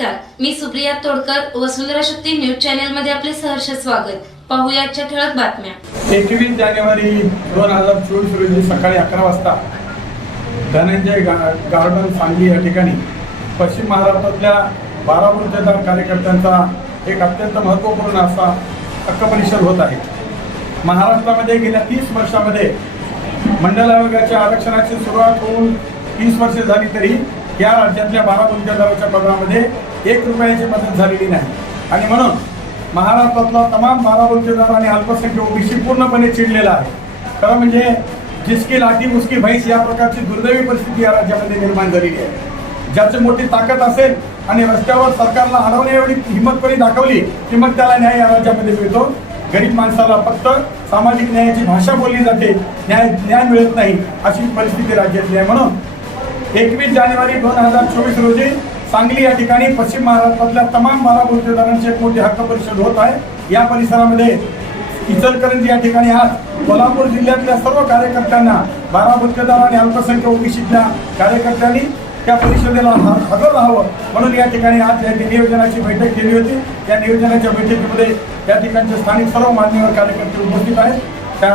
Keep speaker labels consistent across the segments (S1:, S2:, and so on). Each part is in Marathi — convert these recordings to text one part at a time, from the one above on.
S1: नमस्कार. मी सुप्रिया तोडकर वसुंधरा शक्ती न्यूज चॅनलमध्ये आपले सहर्ष स्वागत. पाहुयाच्या ठळक बातम्या.
S2: एकवीस जानेवारी दोन हजार चोवीस रोजी सकाळी अकरा वाजता धनंजय गा गार्डन सांगली या ठिकाणी पश्चिम महाराष्ट्रातल्या बारा वृद्धदार कार्यकर्त्यांचा एक अत्यंत महत्त्वपूर्ण असा हक्क परिषद होत आहे. महाराष्ट्रामध्ये गेल्या तीस वर्षामध्ये मंडल आयोगाच्या आरक्षणाची सुरुवात होऊन तीस वर्षे झाली तरी या राज्यातल्या बारा गुंतवणुकीच्या पदरामध्ये एक रुपयाची मदत झालेली नाही. आणि म्हणून महाराष्ट्रातला तमाम बारा गुंतवणूकदार आणि अल्पसंख्य ओबीसी पूर्णपणे चिडलेला आहे. खरं म्हणजे जिसकी लाठी उसकी भैस या प्रकारची दुर्दैवी परिस्थिती या राज्यामध्ये निर्माण झालेली आहे. ज्याची मोठी ताकद असेल आणि रस्त्यावर सरकारला अडवणे एवढी हिंमत कोणी दाखवली की मग त्याला न्याय या राज्यामध्ये मिळतो. गरीब माणसाला फक्त सामाजिक न्यायाची भाषा बोलली जाते. न्याय न्याय मिळत नाही अशी परिस्थिती राज्यातली आहे. म्हणून एकवीस जानेवारी दोन हजार चोवीस रोजी सांगली या ठिकाणी पश्चिम महाराष्ट्रातल्या तमाम बारा गुंतवणुकदारांची एक मोठी हक्क परिषद होत आहे. या परिसरामध्ये इचलकरंजी या ठिकाणी आज कोल्हापूर जिल्ह्यातल्या सर्व कार्यकर्त्यांना बारा गुंतवणूकदार आणि अल्पसंख्य ओबीसीतल्या कार्यकर्त्यांनी त्या परिषदेला हजर राहावं म्हणून या ठिकाणी आज या नियोजनाची बैठक केली होती. या नियोजनाच्या बैठकीमध्ये त्या ठिकाणचे स्थानिक सर्व मान्यवर कार्यकर्ते उपस्थित आहेत. त्या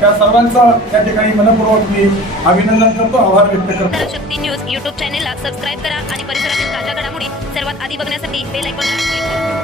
S2: त्या सर्वांचा या ठिकाणी मनपूर्वक मी अभिनंदन करतो आभार व्यक्त करतो.
S3: शक्ती न्यूज यूट्यूब चॅनेलला सबस्क्राईब करा आणि परिसरातील ताज्या घडामोडी सर्वात आधी बघण्यासाठी बेल आयकॉनला क्लिक करा.